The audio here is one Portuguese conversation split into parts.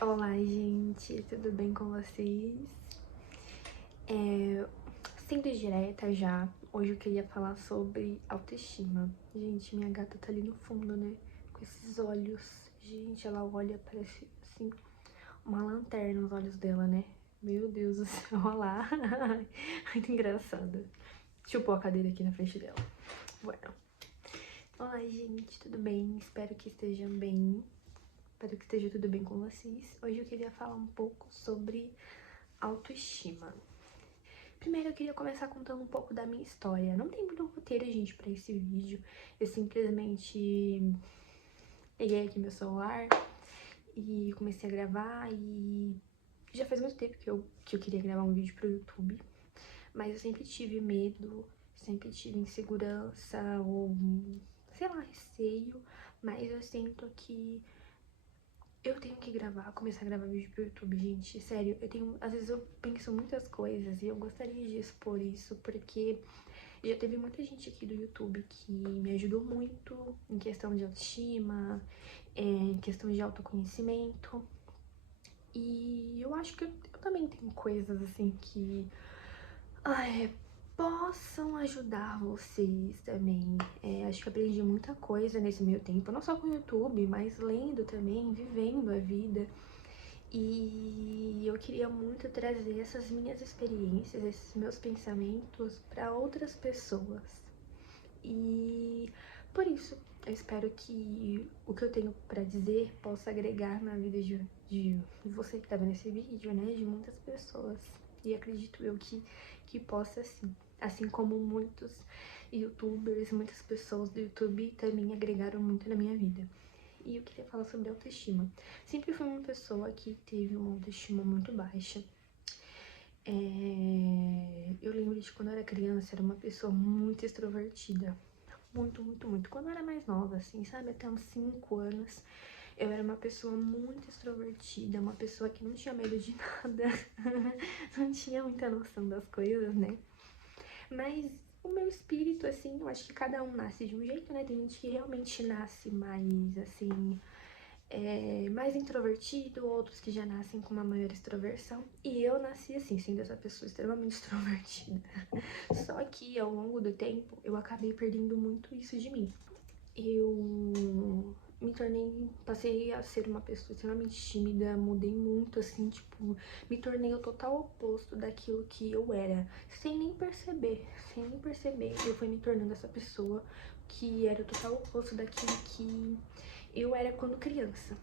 Olá, gente, tudo bem com vocês? Sendo direta já, hoje eu queria falar sobre autoestima. Gente, minha gata tá ali no fundo, né? Com esses olhos. Gente, ela olha, parece assim, uma lanterna nos olhos dela, né? Meu Deus do céu, olha lá. Muito engraçada. Deixa eu pôr a cadeira aqui na frente dela. Bueno. Olá, gente, tudo bem? Espero que estejam bem. Espero que esteja tudo bem com vocês. Hoje eu queria falar um pouco sobre autoestima. Primeiro eu queria começar contando um pouco da minha história. Não tem muito roteiro, gente, pra esse vídeo. Eu simplesmente peguei aqui meu celular e comecei a gravar e já faz muito tempo que eu queria gravar um vídeo pro YouTube, mas eu sempre tive medo, sempre tive insegurança ou, sei lá, receio, mas eu sinto que eu tenho que gravar, começar a gravar vídeo pro YouTube, gente. Sério, às vezes eu penso muitas coisas e eu gostaria de expor isso, porque já teve muita gente aqui do YouTube que me ajudou muito em questão de autoestima, em questão de autoconhecimento. E eu acho que eu também tenho coisas assim que ai, possam ajudar vocês também. Acho que aprendi muita coisa nesse meio tempo, não só com o YouTube, mas lendo também, vivendo a vida. E eu queria muito trazer essas minhas experiências, esses meus pensamentos para outras pessoas. E por isso, eu espero que o que eu tenho para dizer possa agregar na vida de você que tá vendo esse vídeo, né? De muitas pessoas. E acredito eu que possa sim. Assim como muitos youtubers, muitas pessoas do YouTube também agregaram muito na minha vida. E eu queria falar sobre autoestima. Sempre fui uma pessoa que teve uma autoestima muito baixa. Eu lembro de quando eu era criança, era uma pessoa muito extrovertida. Muito, muito, muito. Quando eu era mais nova, assim, sabe? Até uns 5 anos, eu era uma pessoa muito extrovertida, uma pessoa que não tinha medo de nada, não tinha muita noção das coisas, né? Mas o meu espírito, assim, eu acho que cada um nasce de um jeito, né? Tem gente que realmente nasce mais, assim, mais introvertido, outros que já nascem com uma maior extroversão. E eu nasci assim, sendo essa pessoa extremamente extrovertida. Só que ao longo do tempo, eu acabei perdendo muito isso de mim. Eu passei a ser uma pessoa extremamente tímida, mudei muito, assim, tipo, me tornei o total oposto daquilo que eu era, sem nem perceber, eu fui me tornando essa pessoa que era o total oposto daquilo que eu era quando criança.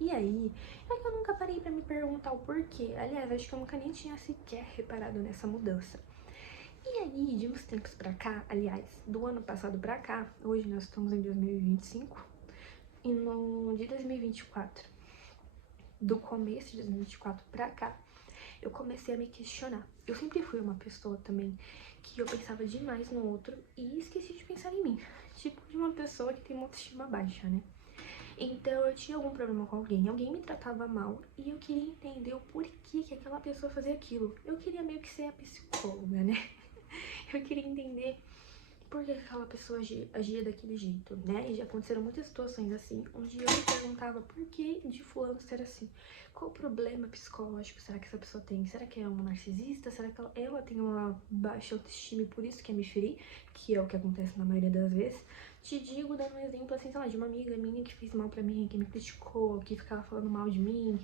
E aí, é que eu nunca parei pra me perguntar o porquê. Aliás, acho que eu nunca nem tinha sequer reparado nessa mudança. E aí, de uns tempos pra cá, aliás, do ano passado pra cá, hoje nós estamos em 2025, e no de 2024, do começo de 2024 pra cá, eu comecei a me questionar. Eu sempre fui uma pessoa também que eu pensava demais no outro e esqueci de pensar em mim. Tipo de uma pessoa que tem uma autoestima baixa, né? Então eu tinha algum problema com alguém me tratava mal e eu queria entender o porquê que aquela pessoa fazia aquilo. Eu queria meio que ser a psicóloga, né? Eu queria entender por que aquela pessoa agia daquele jeito, né? E já aconteceram muitas situações assim, onde eu me perguntava por que de fulano ser assim. Qual o problema psicológico será que essa pessoa tem? Será que é um narcisista? Será que ela tem uma baixa autoestima e por isso quer me ferir? Que é o que acontece na maioria das vezes. Te digo, dando um exemplo assim, sei lá, de uma amiga minha que fez mal pra mim, que me criticou, que ficava falando mal de mim.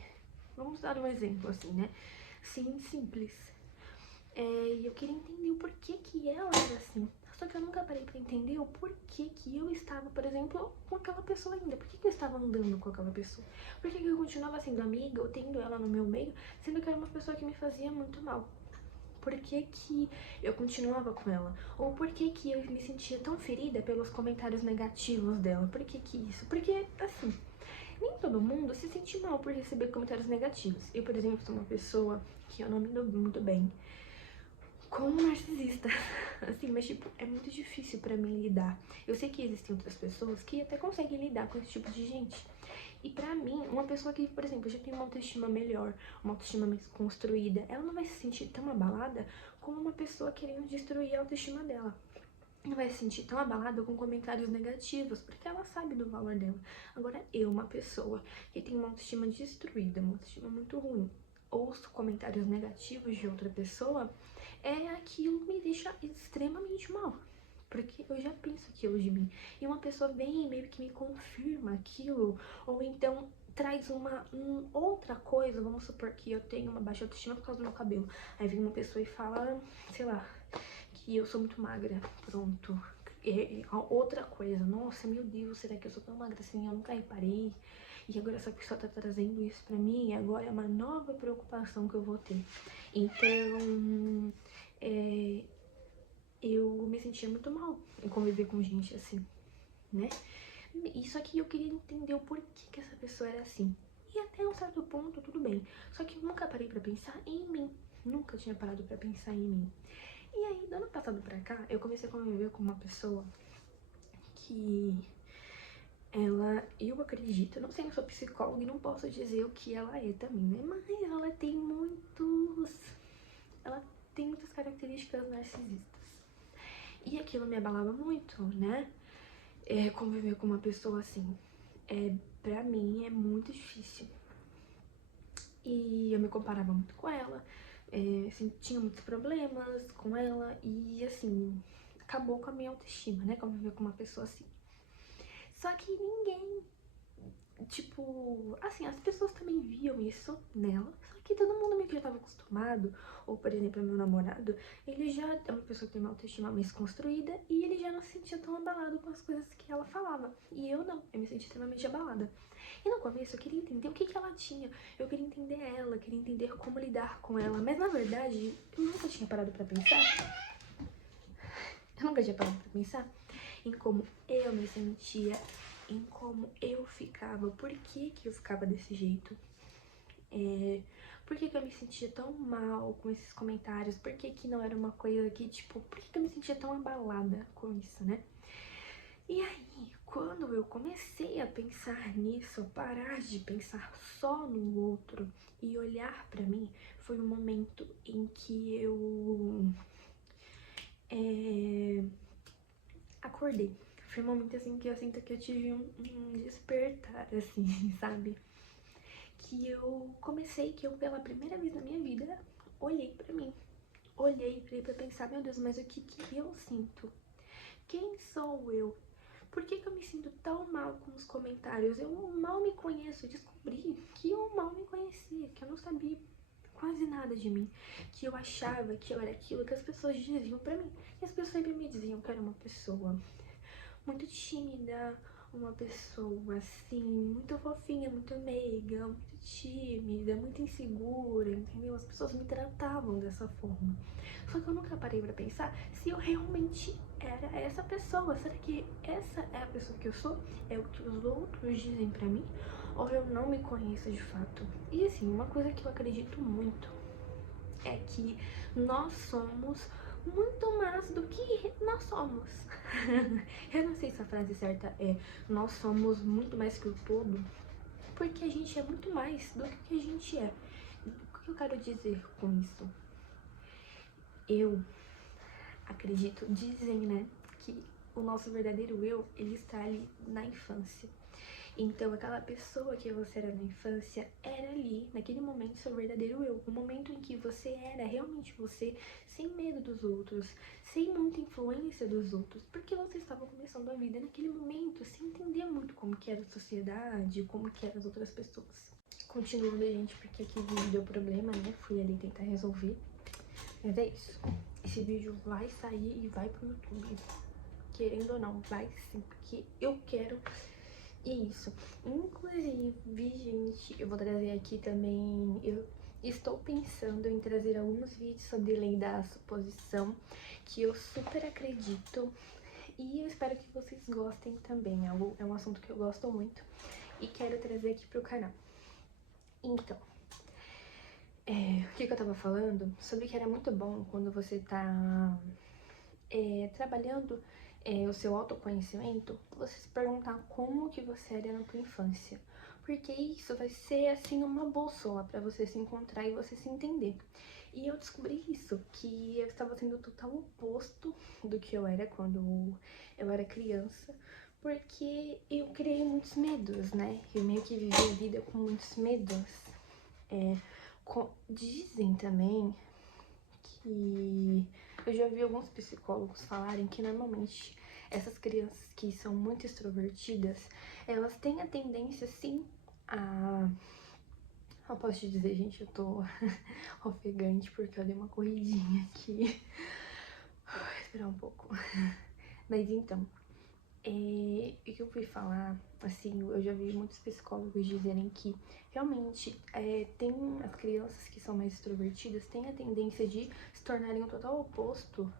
Vamos dar um exemplo assim, né? Sim, simples. E eu queria entender o porquê que ela era assim. Só que eu nunca parei pra entender o porquê que eu estava, por exemplo, com aquela pessoa ainda. Por que que eu estava andando com aquela pessoa? Por que que eu continuava sendo amiga ou tendo ela no meu meio, sendo que era uma pessoa que me fazia muito mal? Por que que eu continuava com ela? Ou por que que eu me sentia tão ferida pelos comentários negativos dela? Por que que isso? Porque, assim, nem todo mundo se sente mal por receber comentários negativos. Eu, por exemplo, sou uma pessoa que eu não me dou muito bem com um narcisista, assim, mas tipo, é muito difícil pra mim lidar. Eu sei que existem outras pessoas que até conseguem lidar com esse tipo de gente. E pra mim, uma pessoa que, por exemplo, já tem uma autoestima melhor, uma autoestima mais construída, ela não vai se sentir tão abalada como uma pessoa querendo destruir a autoestima dela. não vai se sentir tão abalada com comentários negativos, porque ela sabe do valor dela. Agora eu, uma pessoa que tem uma autoestima destruída, uma autoestima muito ruim, ouço comentários negativos de outra pessoa, aquilo me deixa extremamente mal. Porque eu já penso aquilo de mim. E uma pessoa vem e meio que me confirma aquilo, ou então traz uma outra coisa. Vamos supor que eu tenho uma baixa autoestima por causa do meu cabelo. Aí vem uma pessoa e fala, sei lá, que eu sou muito magra, pronto. Outra coisa, nossa, meu Deus, será que eu sou tão magra assim? Eu nunca reparei. E agora essa pessoa tá trazendo isso pra mim, e agora é uma nova preocupação que eu vou ter. Então, eu me sentia muito mal em conviver com gente assim, né? Isso aqui eu queria entender o porquê que essa pessoa era assim. E até um certo ponto, tudo bem. Só que eu nunca parei pra pensar em mim. Nunca tinha parado pra pensar em mim. E aí, do ano passado pra cá, eu comecei a conviver com uma pessoa que eu acredito, não sei, eu sou psicóloga e não posso dizer o que ela é também, né? Mas ela tem muitas características narcisistas. E aquilo me abalava muito, né? Conviver com uma pessoa assim, pra mim é muito difícil. E eu me comparava muito com ela, assim, tinha muitos problemas com ela e assim, acabou com a minha autoestima, né? Conviver com uma pessoa assim. Só que ninguém, tipo, assim, as pessoas também viam isso nela, só que todo mundo meio que já tava acostumado. Ou, por exemplo, meu namorado, ele já é uma pessoa que tem uma autoestima mais construída e ele já não se sentia tão abalado com as coisas que ela falava. E eu não, eu me sentia extremamente abalada. E no começo eu queria entender o que ela tinha, eu queria entender ela, queria entender como lidar com ela, mas na verdade eu nunca tinha parado pra pensar, em como eu me sentia, em como eu ficava, por que eu ficava desse jeito, por que eu me sentia tão mal com esses comentários, por que não era uma coisa que, tipo, por que eu me sentia tão abalada com isso, né? E aí, quando eu comecei a pensar nisso, parar de pensar só no outro e olhar pra mim, foi um momento em que eu acordei. Foi um momento assim que eu sinto que eu tive um despertar, assim, sabe? Que eu comecei, que eu pela primeira vez na minha vida olhei pra mim. Olhei pra pensar, meu Deus, mas o que eu sinto? Quem sou eu? Por que eu me sinto tão mal com os comentários? Eu mal me conheço, descobri que eu mal me conhecia, que eu não sabia quase nada de mim, que eu achava que eu era aquilo que as pessoas diziam pra mim. E as pessoas sempre me diziam que eu era uma pessoa muito tímida, uma pessoa assim, muito fofinha, muito meiga, muito tímida, muito insegura, entendeu? As pessoas me tratavam dessa forma. Só que eu nunca parei pra pensar se eu realmente era essa pessoa. Será que essa é a pessoa que eu sou? É o que os outros dizem pra mim? Ou eu não me conheço de fato? E assim, uma coisa que eu acredito muito é que nós somos muito mais do que nós somos. Eu não sei se a frase certa é nós somos muito mais que o todo, porque a gente é muito mais do que a gente é. O que eu quero dizer com isso? Eu acredito, dizem, né, que o nosso verdadeiro eu, ele está ali na infância. Então, aquela pessoa que você era na infância era ali, naquele momento, seu verdadeiro eu. O momento em que você era realmente você, sem medo dos outros, sem muita influência dos outros, porque você estava começando a vida naquele momento, sem entender muito como que era a sociedade, como que eram as outras pessoas. Continuando, gente, porque aqui o vídeo deu problema, né? Fui ali tentar resolver. Mas é isso. Esse vídeo vai sair e vai pro YouTube. Querendo ou não, vai sim, porque eu quero. Isso. Inclusive, gente, eu vou trazer aqui também. Eu estou pensando em trazer alguns vídeos sobre lei da suposição, que eu super acredito. E eu espero que vocês gostem também. É um assunto que eu gosto muito e quero trazer aqui pro canal. Então, o que eu tava falando? Sobre que era muito bom quando você tá trabalhando o seu autoconhecimento, você se perguntar como que você era na tua infância. Porque isso vai ser, assim, uma bússola pra você se encontrar e você se entender. E eu descobri isso, que eu estava sendo o total oposto do que eu era quando eu era criança, porque eu criei muitos medos, né? Eu meio que vivi a vida com muitos medos. Dizem também que eu já vi alguns psicólogos falarem que normalmente essas crianças que são muito extrovertidas, elas têm a tendência, sim, a... Eu posso te dizer, gente, eu tô ofegante porque eu dei uma corridinha aqui. Vou respirar um pouco. Mas então, o que eu fui falar, assim, eu já vi muitos psicólogos dizerem que realmente tem as crianças que são mais extrovertidas têm a tendência de se tornarem o total oposto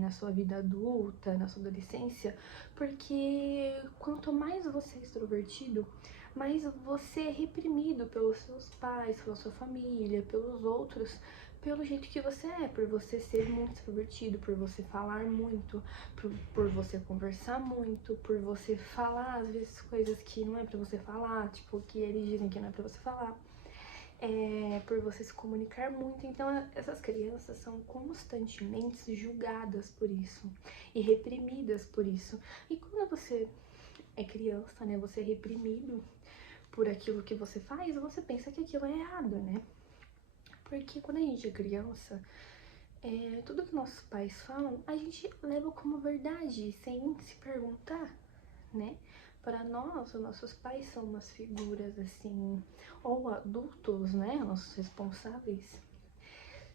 na sua vida adulta, na sua adolescência, porque quanto mais você é extrovertido, mais você é reprimido pelos seus pais, pela sua família, pelos outros, pelo jeito que você é, por você ser muito extrovertido, por você falar muito, por você conversar muito, por você falar às vezes coisas que não é pra você falar, tipo, que eles dizem que não é pra você falar, por você se comunicar muito. Então essas crianças são constantemente julgadas por isso e reprimidas por isso. E quando você é criança, né, você é reprimido por aquilo que você faz, você pensa que aquilo é errado, né? Porque quando a gente é criança, tudo que nossos pais falam, a gente leva como verdade, sem se perguntar, né? Para nós, os nossos pais são umas figuras assim, ou adultos, né? Nossos responsáveis.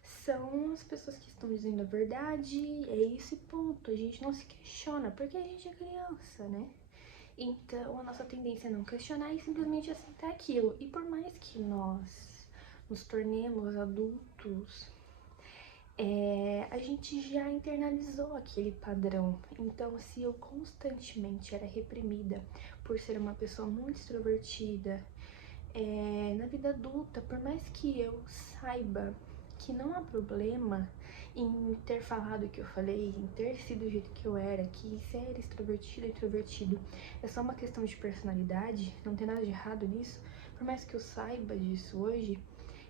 São as pessoas que estão dizendo a verdade, é esse ponto. A gente não se questiona, porque a gente é criança, né? Então, a nossa tendência é não questionar e simplesmente aceitar aquilo. E por mais que nós nos tornemos adultos, a gente já internalizou aquele padrão. Então, se eu constantemente era reprimida por ser uma pessoa muito extrovertida, na vida adulta, por mais que eu saiba que não há problema em ter falado o que eu falei, em ter sido do jeito que eu era, que ser extrovertido ou introvertido é só uma questão de personalidade, não tem nada de errado nisso, por mais que eu saiba disso hoje,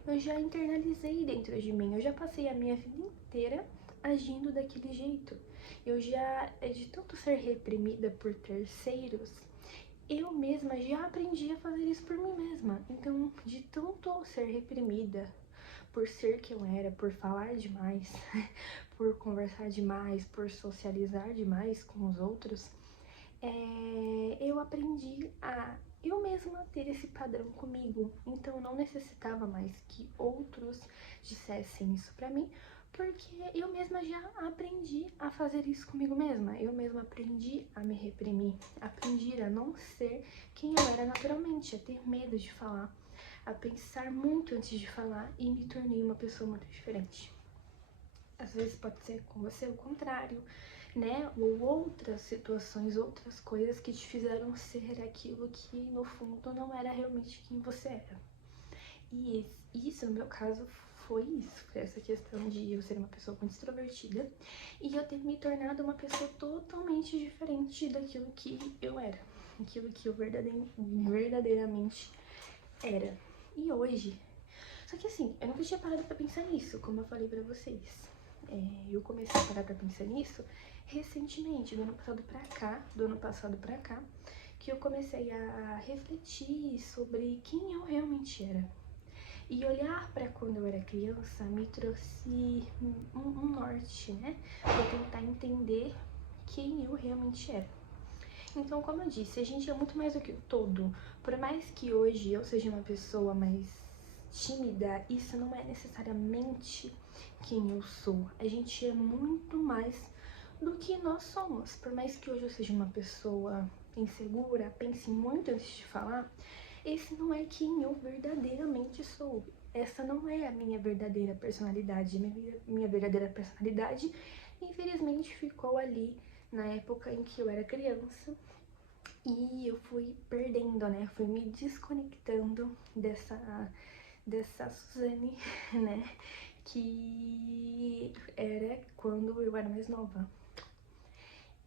eu já internalizei dentro de mim, eu já passei a minha vida inteira agindo daquele jeito. Eu já, de tanto ser reprimida por terceiros, eu mesma já aprendi a fazer isso por mim mesma. Então, de tanto ser reprimida por ser quem eu era, por falar demais, por conversar demais, por socializar demais com os outros, eu aprendi a eu mesma ter esse padrão comigo. Então eu não necessitava mais que outros dissessem isso pra mim, porque eu mesma já aprendi a fazer isso comigo mesma. Eu mesma aprendi a me reprimir, aprendi a não ser quem eu era naturalmente, a ter medo de falar, a pensar muito antes de falar e me tornei uma pessoa muito diferente. Às vezes pode ser com você o contrário, né? Ou outras situações, outras coisas que te fizeram ser aquilo que no fundo não era realmente quem você era. E isso, no meu caso, foi isso. Foi essa questão de eu ser uma pessoa muito extrovertida e eu ter me tornado uma pessoa totalmente diferente daquilo que eu era. Aquilo que eu verdadeiramente era. E hoje... Só que assim, eu nunca tinha parado pra pensar nisso, como eu falei pra vocês. Eu comecei a parar pra pensar nisso recentemente, do ano passado pra cá, que eu comecei a refletir sobre quem eu realmente era. E olhar pra quando eu era criança me trouxe um norte, né? Pra tentar entender quem eu realmente era. Então, como eu disse, a gente é muito mais do que o todo. Por mais que hoje eu seja uma pessoa mais tímida, isso não é necessariamente quem eu sou. A gente é muito mais do que nós somos. Por mais que hoje eu seja uma pessoa insegura, pense muito antes de falar, esse não é quem eu verdadeiramente sou. Essa não é a minha verdadeira personalidade. Minha verdadeira personalidade, infelizmente, ficou ali na época em que eu era criança. E eu fui perdendo, né? Fui me desconectando dessa Suzane, né? Que era quando eu era mais nova.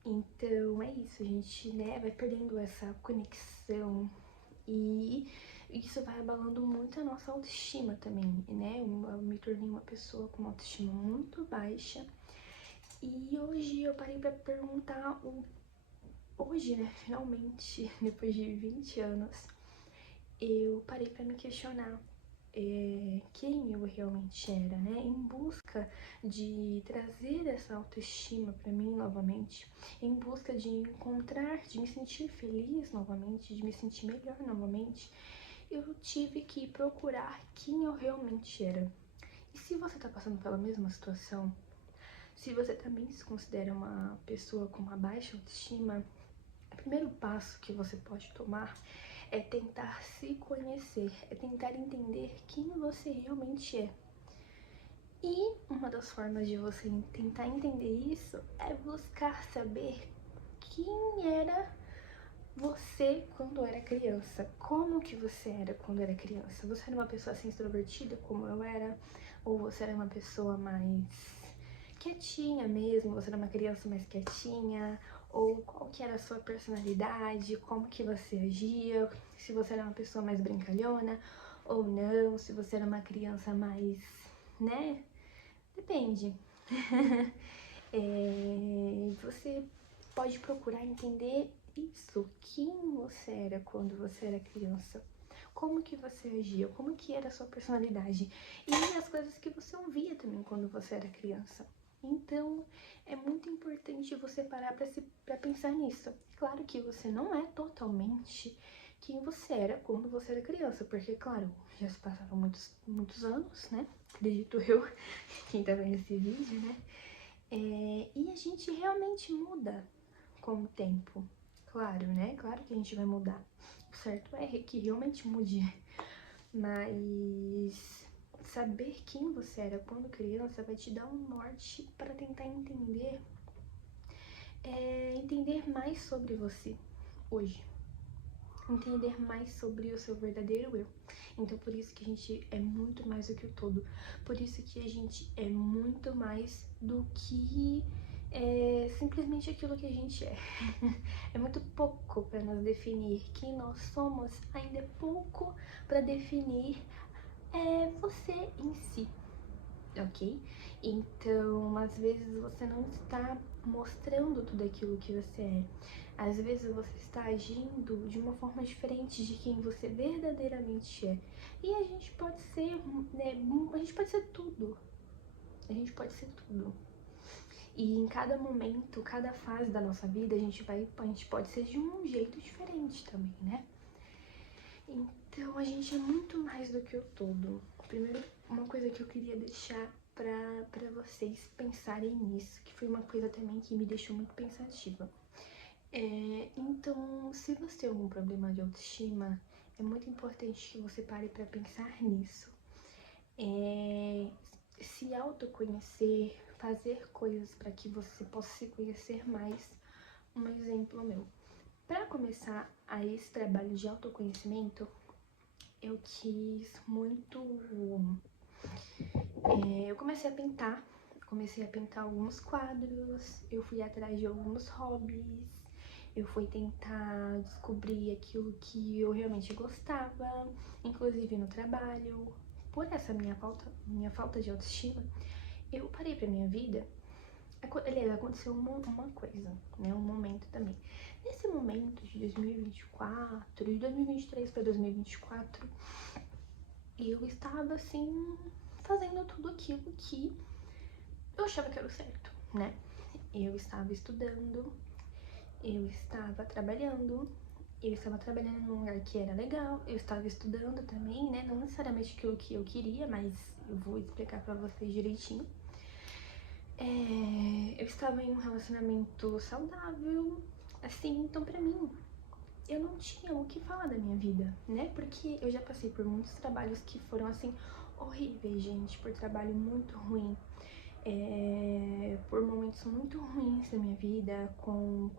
Então é isso, a gente, né, vai perdendo essa conexão. E isso vai abalando muito a nossa autoestima também, né? Eu me tornei uma pessoa com uma autoestima muito baixa. E hoje eu parei pra perguntar, hoje, né, finalmente, depois de 20 anos, eu parei pra me questionar quem eu realmente era, né? Em busca de trazer essa autoestima pra mim novamente, em busca de encontrar, de me sentir feliz novamente, de me sentir melhor novamente, eu tive que procurar quem eu realmente era. E se você tá passando pela mesma situação, se você também se considera uma pessoa com uma baixa autoestima, o primeiro passo que você pode tomar é tentar se conhecer, é tentar entender quem você realmente é. E uma das formas de você tentar entender isso é buscar saber quem era você quando era criança. Como que você era quando era criança? Você era uma pessoa assim extrovertida como eu era? Ou você era uma pessoa mais quietinha mesmo? Você era uma criança mais quietinha? Ou qual que era a sua personalidade? Como que você agia? Se você era uma pessoa mais brincalhona ou não? Se você era uma criança mais, né? Depende. Você pode procurar entender isso, quem você era quando você era criança, como que você agia, como que era a sua personalidade e as coisas que você ouvia também quando você era criança. Então, é muito importante você parar pra pensar nisso. Claro que você não é totalmente quem você era quando você era criança, porque, claro, já se passaram muitos anos, né? Acredito eu, quem tá vendo esse vídeo, né? E a gente realmente muda com o tempo. Claro, né? Claro que a gente vai mudar. O certo é que realmente mude. Mas saber quem você era quando criança vai te dar um norte para tentar entender mais sobre você hoje. Entender mais sobre o seu verdadeiro eu. Então por isso que a gente é muito mais do que o todo. Por isso que a gente é muito mais do que simplesmente aquilo que a gente é. É muito pouco para nos definir quem nós somos, ainda é pouco para definir você em si, ok? Então, às vezes você não está mostrando tudo aquilo que você é. Às vezes você está agindo de uma forma diferente de quem você verdadeiramente é. E a gente pode ser, né, a gente pode ser tudo. A gente pode ser tudo. E em cada momento, cada fase da nossa vida, a gente pode ser de um jeito diferente também, né? Então a gente é muito mais do que o todo. Primeiro, uma coisa que eu queria deixar pra vocês pensarem nisso, que foi uma coisa também que me deixou muito pensativa. Então, se você tem algum problema de autoestima, é muito importante que você pare pra pensar nisso. Se autoconhecer, fazer coisas para que você possa se conhecer mais. Um exemplo meu. Para começar a esse trabalho de autoconhecimento, eu quis muito. Eu comecei a pintar alguns quadros, eu fui atrás de alguns hobbies, eu fui tentar descobrir aquilo que eu realmente gostava, inclusive no trabalho. Por essa minha falta de autoestima, eu parei pra minha vida. Aliás, aconteceu uma coisa, né? Um momento também. Nesse momento de 2024, de 2023 para 2024, eu estava assim, fazendo tudo aquilo que eu achava que era o certo, né? Eu estava estudando, eu estava trabalhando num lugar que era legal, eu estava estudando também, né? Não necessariamente aquilo que eu queria, mas eu vou explicar pra vocês direitinho. Eu estava em um relacionamento saudável, assim, então pra mim, eu não tinha o que falar da minha vida, né? Porque eu já passei por muitos trabalhos que foram, assim, horríveis, gente, por trabalho muito ruim. Por momentos muito ruins da minha vida, com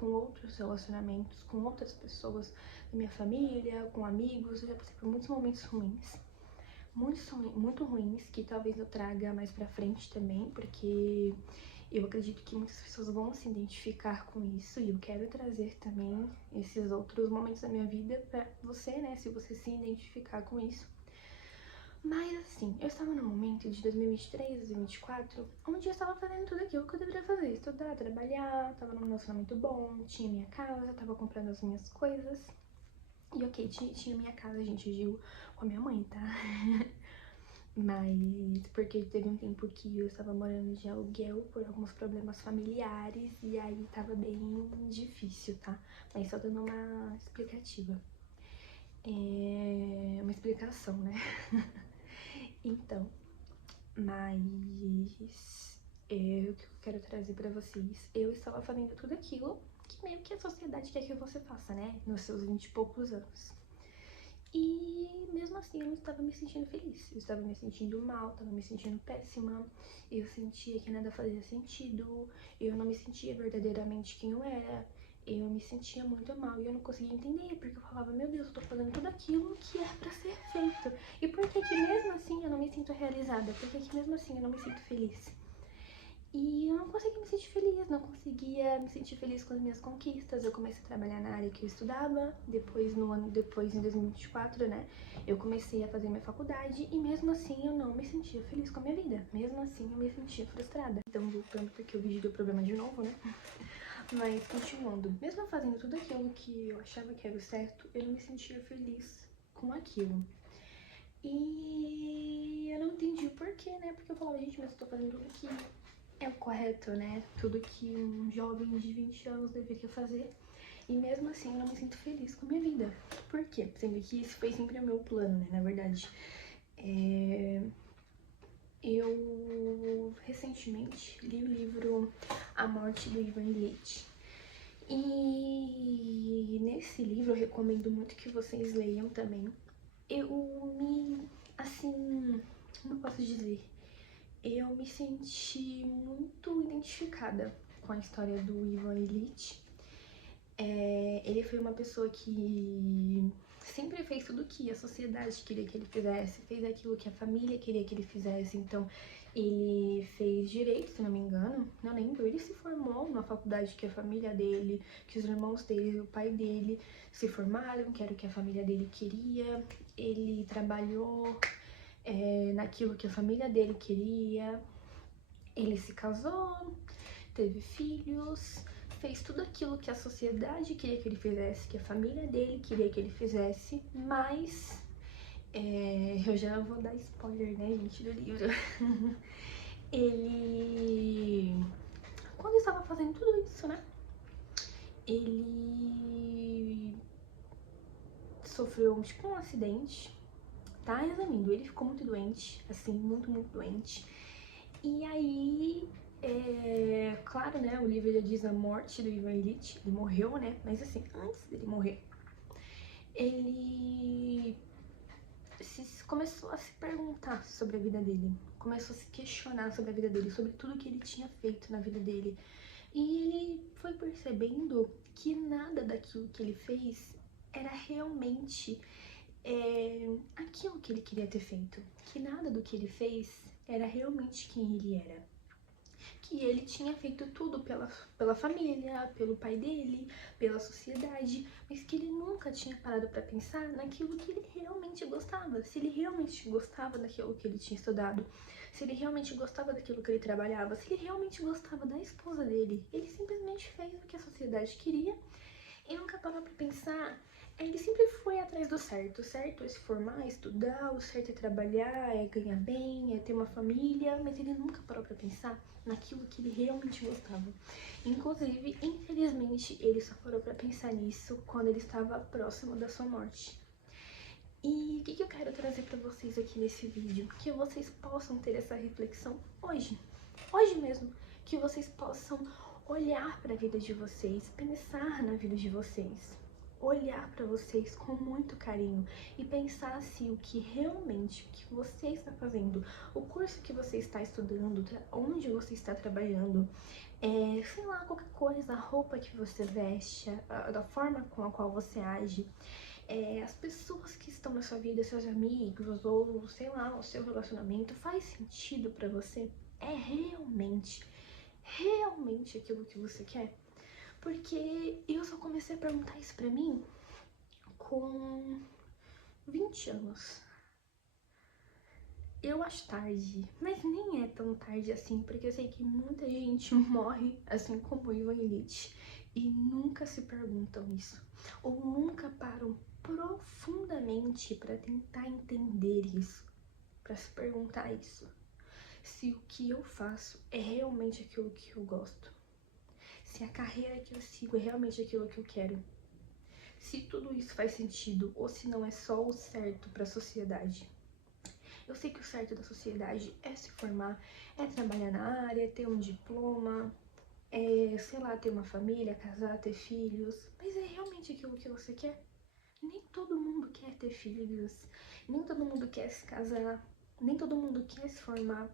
outros relacionamentos, com outras pessoas da minha família, com amigos. Eu já passei por muitos momentos ruins, muito ruins, que talvez eu traga mais pra frente também, porque Eu acredito que muitas pessoas vão se identificar com isso e eu quero trazer também esses outros momentos da minha vida pra você, né, se você se identificar com isso. Mas assim, eu estava num momento de 2023, 2024, onde eu estava fazendo tudo aquilo que eu deveria fazer. Estudar, trabalhar, tava num relacionamento bom, tinha minha casa, tava comprando as minhas coisas. E ok, tinha minha casa, gente, eu digo com a minha mãe, tá? Mas porque teve um tempo que eu estava morando de aluguel por alguns problemas familiares e aí tava bem difícil, tá? Mas só dando uma explicativa. Uma explicação, né? Então, mas o que eu quero trazer pra vocês, eu estava fazendo tudo aquilo que meio que a sociedade quer que você faça, né? Nos seus 20 e poucos anos. E mesmo assim eu não estava me sentindo feliz, eu estava me sentindo mal, estava me sentindo péssima, eu sentia que nada fazia sentido, eu não me sentia verdadeiramente quem eu era, eu me sentia muito mal e eu não conseguia entender, porque eu falava, meu Deus, eu tô fazendo tudo aquilo que é pra ser feito, e por que que mesmo assim eu não me sinto realizada, por que que mesmo assim eu não me sinto feliz? E eu não conseguia me sentir feliz, não conseguia me sentir feliz com as minhas conquistas. Eu comecei a trabalhar na área que eu estudava, depois, em 2024, né, eu comecei a fazer minha faculdade e mesmo assim eu não me sentia feliz com a minha vida. Mesmo assim eu me sentia frustrada. Então, voltando porque o vídeo deu problema de novo, né? Mas, continuando, mesmo fazendo tudo aquilo que eu achava que era o certo, eu não me sentia feliz com aquilo. E eu não entendi o porquê, né? Porque eu falava, gente, mas eu tô fazendo tudo aqui é o correto, né? Tudo que um jovem de 20 anos deveria fazer. E mesmo assim eu não me sinto feliz com a minha vida. Por quê? Sendo que isso foi sempre o meu plano, né? Na verdade, eu recentemente li o livro A Morte do Ivan Illich. E nesse livro eu recomendo muito que vocês leiam também. Assim, como eu posso dizer? Eu me senti muito identificada com a história do Ivan Illich. Ele foi uma pessoa que sempre fez tudo o que a sociedade queria que ele fizesse, fez aquilo que a família queria que ele fizesse. Então, ele fez direito, se não me engano, não lembro. Ele se formou na faculdade que a família dele, que os irmãos dele, o pai dele se formaram, que era o que a família dele queria. Ele trabalhou naquilo que a família dele queria. Ele se casou, teve filhos, fez tudo aquilo que a sociedade queria que ele fizesse, que a família dele queria que ele fizesse, mas eu já não vou dar spoiler, né, gente, do livro. Ele, quando estava fazendo tudo isso, né, ele sofreu tipo um acidente, tá? Resumindo, ele ficou muito doente, assim, muito, muito doente. E aí, claro, né, o livro já diz a morte do Ivan Illich, ele morreu, né, mas assim, antes dele morrer, ele começou a se perguntar sobre a vida dele, começou a se questionar sobre a vida dele, sobre tudo que ele tinha feito na vida dele. E ele foi percebendo que nada daquilo que ele fez era realmente aquilo que ele queria ter feito, que nada do que ele fez era realmente quem ele era. Que ele tinha feito tudo pela família, pelo pai dele, pela sociedade, mas que ele nunca tinha parado para pensar naquilo que ele realmente gostava, se ele realmente gostava daquilo que ele tinha estudado, se ele realmente gostava daquilo que ele trabalhava, se ele realmente gostava da esposa dele. Ele simplesmente fez o que a sociedade queria e nunca parou pra pensar. Ele sempre foi atrás do certo. O certo é se formar, é estudar, o certo é trabalhar, é ganhar bem, é ter uma família, mas ele nunca parou pra pensar naquilo que ele realmente gostava. Inclusive, infelizmente, ele só parou pra pensar nisso quando ele estava próximo da sua morte. E o que eu quero trazer pra vocês aqui nesse vídeo? Que vocês possam ter essa reflexão hoje. Hoje mesmo. Que vocês possam olhar para a vida de vocês, pensar na vida de vocês, olhar para vocês com muito carinho e pensar se o que realmente o que você está fazendo, o curso que você está estudando, onde você está trabalhando, sei lá, qualquer coisa, a roupa que você veste, da forma com a qual você age, as pessoas que estão na sua vida, seus amigos ou sei lá, o seu relacionamento faz sentido para você? É realmente aquilo que você quer? Porque eu só comecei a perguntar isso pra mim com 20 anos. Eu acho tarde, mas nem é tão tarde assim, porque eu sei que muita gente morre, assim como Ivan Illich, e nunca se perguntam isso, ou nunca param profundamente para tentar entender isso, para se perguntar isso. Se o que eu faço é realmente aquilo que eu gosto, se a carreira que eu sigo é realmente aquilo que eu quero, se tudo isso faz sentido ou se não é só o certo para a sociedade. Eu sei que o certo da sociedade é se formar, é trabalhar na área, ter um diploma, sei lá, ter uma família, casar, ter filhos. Mas é realmente aquilo que você quer? Nem todo mundo quer ter filhos, nem todo mundo quer se casar, nem todo mundo quer se formar,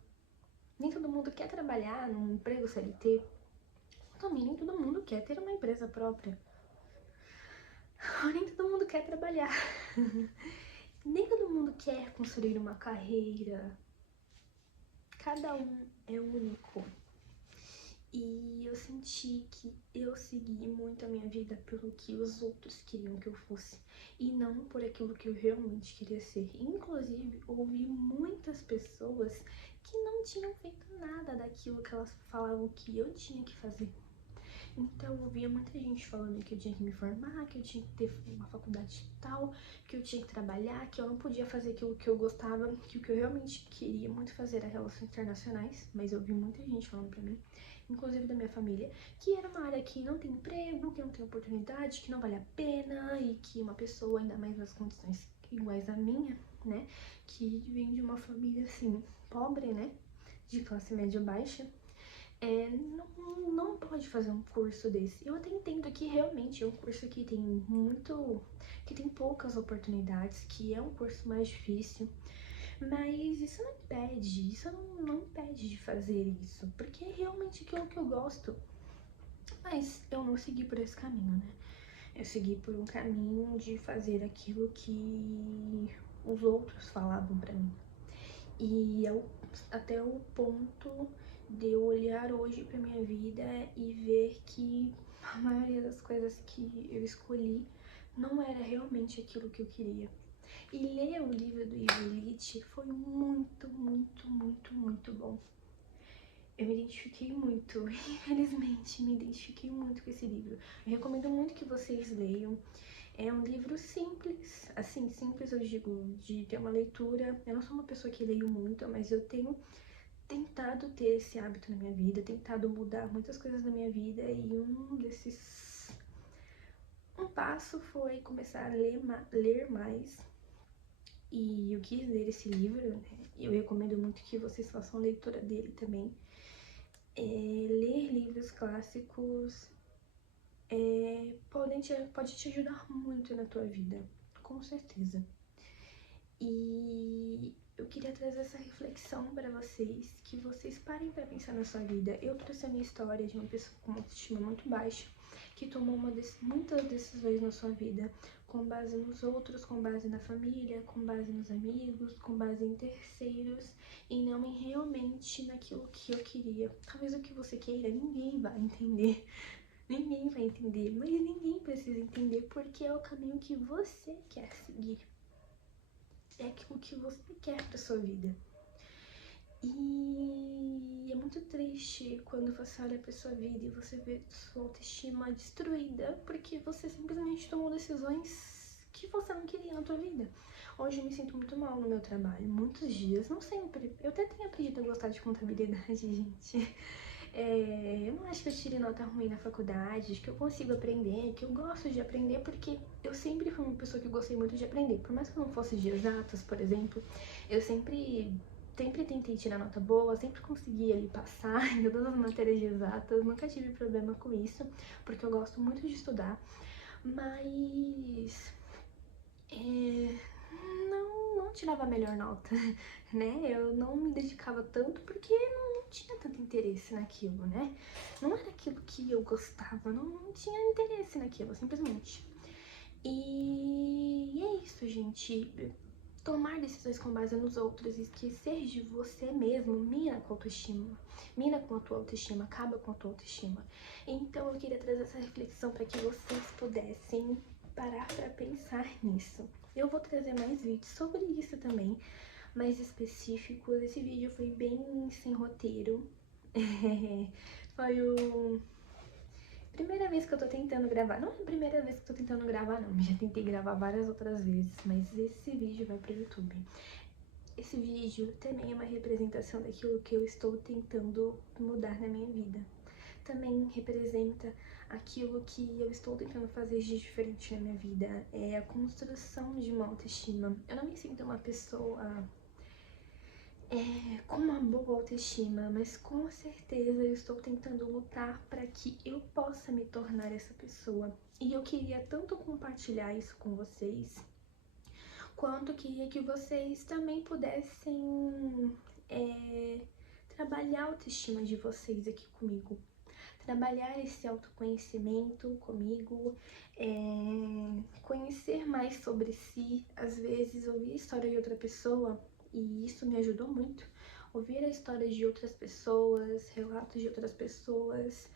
nem todo mundo quer trabalhar num emprego CLT. Também nem todo mundo quer ter uma empresa própria. Nem todo mundo quer trabalhar. Nem todo mundo quer construir uma carreira. Cada um é único. E eu senti que eu segui muito a minha vida pelo que os outros queriam que eu fosse. E não por aquilo que eu realmente queria ser. Inclusive, ouvi muitas pessoas que não tinham feito nada daquilo que elas falavam que eu tinha que fazer. Então eu ouvia muita gente falando que eu tinha que me formar, que eu tinha que ter uma faculdade tal, que eu tinha que trabalhar, que eu não podia fazer aquilo que eu gostava, que o que eu realmente queria muito fazer era relações internacionais, mas eu ouvi muita gente falando pra mim, inclusive da minha família, que era uma área que não tem emprego, que não tem oportunidade, que não vale a pena e que uma pessoa, ainda mais nas condições iguais à minha, né, que vem de uma família assim, pobre, né, de classe média baixa, não pode fazer um curso desse. Eu até entendo que realmente é um curso que tem poucas oportunidades, que é um curso mais difícil, mas isso não impede de fazer isso, porque é realmente aquilo que eu gosto. Mas eu não segui por esse caminho, né? Eu segui por um caminho de fazer aquilo que os outros falavam pra mim. E até o ponto de eu olhar hoje pra minha vida e ver que a maioria das coisas que eu escolhi não era realmente aquilo que eu queria. E ler o livro do Ivan Illich foi muito, muito, muito, muito bom. Eu me identifiquei muito, infelizmente me identifiquei muito com esse livro. Eu recomendo muito que vocês leiam. É um livro simples, assim, simples eu digo, de ter uma leitura. Eu não sou uma pessoa que leio muito, mas eu tenho tentado ter esse hábito na minha vida, tentado mudar muitas coisas na minha vida, e um passo foi começar a ler mais. E eu quis ler esse livro, né? Eu recomendo muito que vocês façam a leitura dele também. Ler livros clássicos pode te ajudar muito na tua vida, com certeza. E eu queria trazer essa reflexão para vocês, que vocês parem para pensar na sua vida. Eu trouxe a minha história de uma pessoa com uma autoestima muito baixa, que tomou muitas decisões na sua vida, com base nos outros, com base na família, com base nos amigos, com base em terceiros, e não realmente naquilo que eu queria. Talvez o que você queira, ninguém vai entender. Ninguém vai entender, mas ninguém precisa entender, porque é o caminho que você quer seguir. É aquilo que você quer pra sua vida. E é muito triste quando você olha pra sua vida e você vê sua autoestima destruída, porque você simplesmente tomou decisões que você não queria na tua vida. Hoje eu me sinto muito mal no meu trabalho, muitos dias, não sempre. Eu até tenho aprendido a gostar de contabilidade, gente. Eu não acho que eu tire nota ruim na faculdade, acho que eu consigo aprender, que eu gosto de aprender, porque eu sempre fui uma pessoa que gostei muito de aprender. Por mais que eu não fosse de exatas, por exemplo, eu sempre tentei tirar nota boa, sempre consegui ali passar em todas as matérias de exatas, nunca tive problema com isso, porque eu gosto muito de estudar, mas não tirava a melhor nota, né? Eu não me dedicava tanto porque não tinha tanto interesse naquilo, né? Não era aquilo que eu gostava, não tinha interesse naquilo, simplesmente. E é isso, gente. tomar decisões com base nos outros e esquecer de você mesmo mina com a autoestima. Mina com a tua autoestima, acaba com a tua autoestima. Então eu queria trazer essa reflexão para que vocês pudessem parar para pensar nisso. Eu vou trazer mais vídeos sobre isso também, mais específicos. Esse vídeo foi bem sem roteiro. Foi o... primeira vez que eu tô tentando gravar. Não é a primeira vez que eu tô tentando gravar, não. Já tentei gravar várias outras vezes, mas esse vídeo vai pro YouTube. Esse vídeo também é uma representação daquilo que eu estou tentando mudar na minha vida. Também representa aquilo que eu estou tentando fazer de diferente na minha vida. É a construção de uma autoestima. Eu não me sinto uma pessoa com uma boa autoestima, mas com certeza eu estou tentando lutar para que eu possa me tornar essa pessoa. E eu queria tanto compartilhar isso com vocês, quanto queria que vocês também pudessem trabalhar a autoestima de vocês aqui comigo. Trabalhar esse autoconhecimento comigo, conhecer mais sobre si, às vezes ouvir a história de outra pessoa, e isso me ajudou muito. Ouvir a história de outras pessoas, relatos de outras pessoas,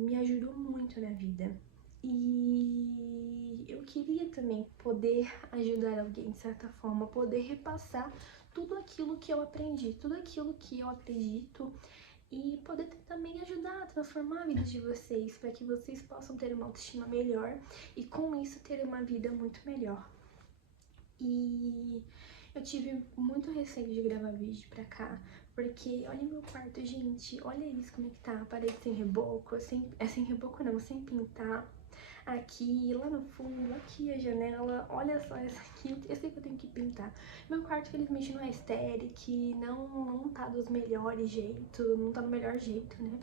me ajudou muito na vida. E eu queria também poder ajudar alguém de certa forma, poder repassar tudo aquilo que eu aprendi, tudo aquilo que eu acredito, e poder também ajudar a transformar a vida de vocês, para que vocês possam ter uma autoestima melhor e com isso ter uma vida muito melhor. E eu tive muito receio de gravar vídeo pra cá, porque olha meu quarto, gente, olha isso como é que tá, a parede sem reboco, sem reboco não, sem pintar. Aqui, lá no fundo, aqui a janela, olha só essa aqui, eu sei que eu tenho que pintar. Meu quarto, felizmente, não é estéril, não tá dos melhores jeitos, não tá do melhor jeito, né?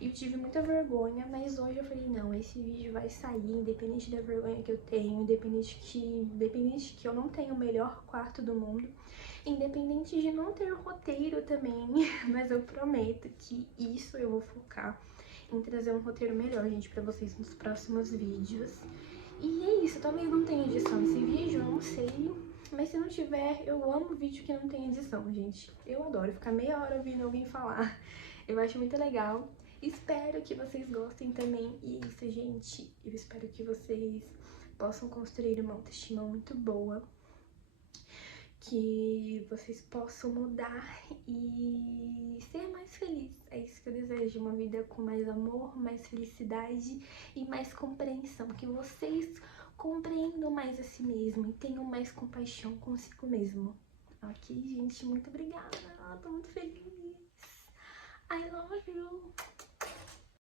E eu tive muita vergonha, mas hoje eu falei, não, esse vídeo vai sair, independente da vergonha que eu tenho, independente que eu não tenho o melhor quarto do mundo, independente de não ter roteiro também, mas eu prometo que isso eu vou focar em trazer um roteiro melhor, gente, pra vocês nos próximos vídeos. E é isso, talvez não tenha edição esse vídeo, eu não sei, mas se não tiver, eu amo vídeo que não tem edição, gente. Eu adoro ficar meia hora ouvindo alguém falar, eu acho muito legal. Espero que vocês gostem também, e é isso, gente, eu espero que vocês possam construir uma autoestima muito boa, que vocês possam mudar e ser mais feliz. É isso que eu desejo, uma vida com mais amor, mais felicidade e mais compreensão, que vocês compreendam mais a si mesmo e tenham mais compaixão consigo mesmo. Ok, gente? Muito obrigada, tô muito feliz. I love you!